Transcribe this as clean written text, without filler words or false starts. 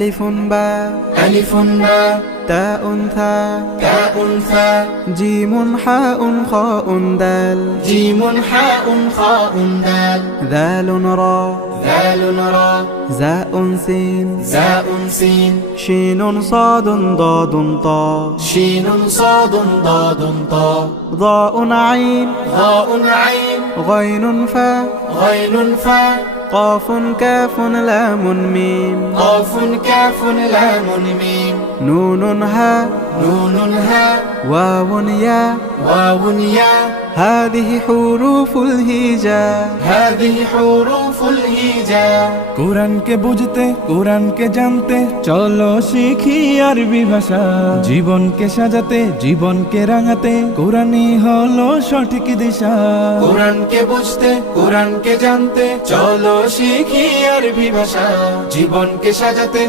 ألف باء ألف باء تاء ثاء تاء ثاء جيم حاء خاء دال جيم حاء خاء دال ذال راء ذال راء زاء سين زاء سين شين صاد ضاد طاء شين صاد ضاد طاء ضاء عين ضاء عين غين فاء غين فاء قاف كاف لام ميم قاف كاف لام ميم نون هاء نون هاء واو ياء واو ياء هذه حروف الهجاء هذه حروف الهجاء কোরআনকে বুঝতে কোরআনকে জানতে চলো শিখি আরবি ভাষা জীবনকে সাজাতে জীবনকে রাঙাতে কোরআনই হলো সঠিক দিশা কোরআনকে বুঝতে কোরআনকে জানতে চলো শিখি আরবি ভাষা জীবনকে সাজাতে